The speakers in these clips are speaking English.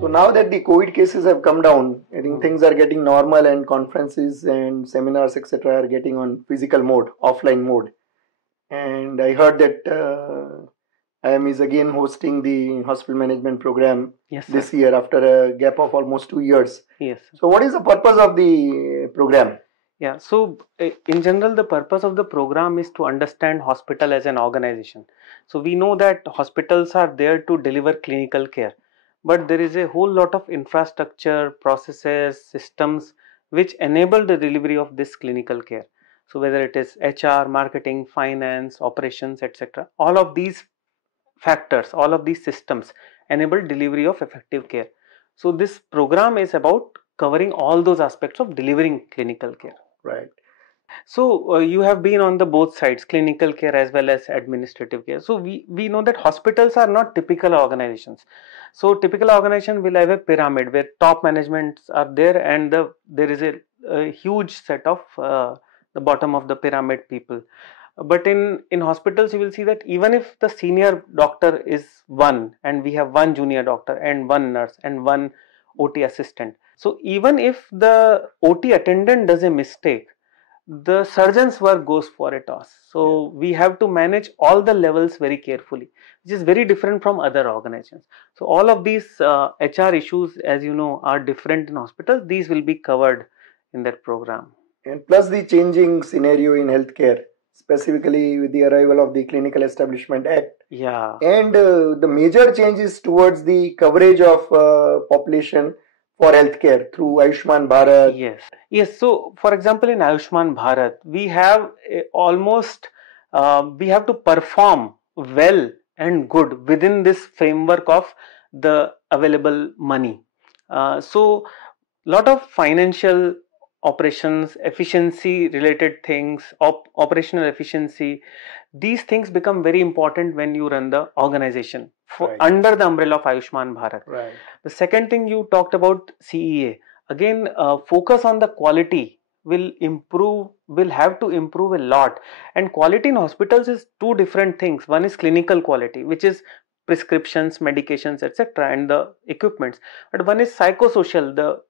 So now that the COVID cases have come down, I think things are getting normal and conferences and seminars, etc., are getting on physical mode, offline mode. And I heard that IIMA is again hosting the hospital management program this year after a gap of almost 2 years. Yes. So what is the purpose of the program? Yeah, so in general, the purpose of the program is to understand hospital as an organization. So we know that hospitals are there to deliver clinical care, but there is a whole lot of infrastructure, processes, systems which enable the delivery of this clinical care. So whether it is HR, marketing, finance, operations, etc., all of these factors, all of these systems enable delivery of effective care. So this program is about covering all those aspects of delivering clinical care. Right. So you have been on the both sides, clinical care as well as administrative care. So we know that hospitals are not typical organizations. So typical organization will have a pyramid where top managements are there, and there is a huge set of the bottom of the pyramid people. But in hospitals, you will see that even if the senior doctor is one, and we have one junior doctor and one nurse and one OT assistant. So even if the OT attendant does a mistake, the surgeon's work goes for a toss. So we have to manage all the levels very carefully, which is very different from other organizations. So all of these HR issues, as you know, are different in hospitals. These will be covered in that program. And plus the changing scenario in healthcare, specifically with the arrival of the Clinical Establishment Act. Yeah. And the major changes towards the coverage of population for healthcare through Ayushman Bharat. Yes. So, for example, in Ayushman Bharat, we have we have to perform well and good within this framework of the available money. So, lot of financial operations, efficiency related things, operational efficiency, these things become very important when you run the organization under the umbrella of Ayushman Bharat. Right. The second thing you talked about, CEA, again focus on the quality will have to improve a lot, and quality in hospitals is two different things. One is clinical quality, which is prescriptions, medications, etc., and the equipments, but one is psychosocial, the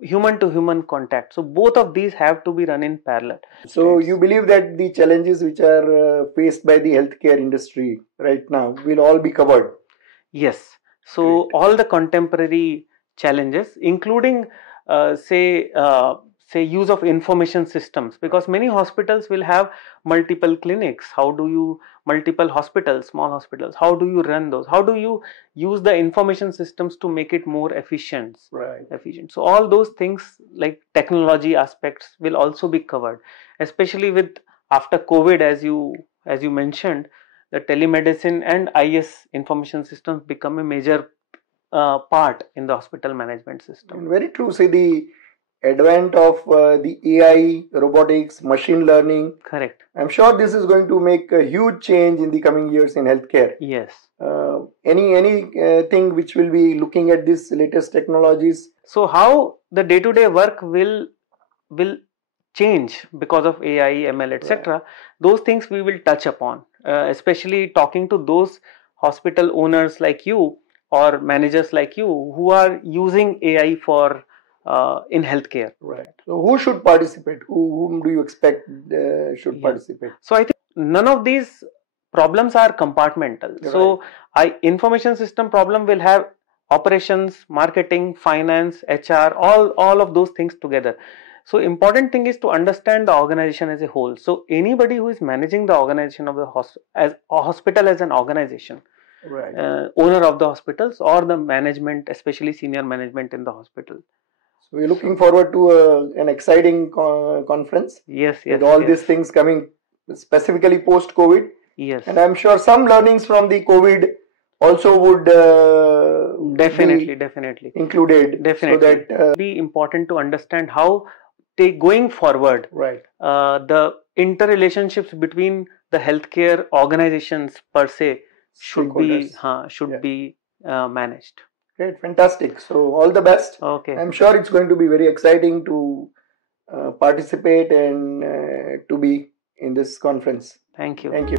human to human contact. So both of these have to be run in parallel. So you believe that the challenges which are faced by the healthcare industry right now will all be covered? Yes. So all the contemporary challenges, including say use of information systems, because many hospitals will have multiple clinics. Multiple hospitals, small hospitals, how do you run those? How do you use the information systems to make it more efficient? Right. So all those things like technology aspects will also be covered, especially with after COVID, as you mentioned, the telemedicine and IS information systems become a major part in the hospital management system. Very true. See, the advent of the AI, robotics, machine learning. Correct. I'm sure this is going to make a huge change in the coming years in healthcare. Yes. Any thing which will be looking at these latest technologies? So how the day-to-day work will change because of AI, ML, etc. Right. Those things we will touch upon, especially talking to those hospital owners like you or managers like you who are using AI for in healthcare. Right. So who should participate? Whom do you expect should participate? So I think none of these problems are compartmental. Right. So information system problem will have operations, marketing, finance, HR, all of those things together. So important thing is to understand the organization as a whole. So anybody who is managing the organization of the hospital as an organization, right, owner of the hospitals or the management, especially senior management in the hospital. So we're looking forward to an exciting conference. Yes. With all these things coming specifically post-COVID. Yes. And I'm sure some learnings from the COVID also would definitely included. Definitely. So that it be important to understand how going forward, right, the interrelationships between the healthcare organizations per se should be managed. Great, fantastic. So all the best. Okay. I'm sure it's going to be very exciting to participate and to be in this conference. Thank you. Thank you.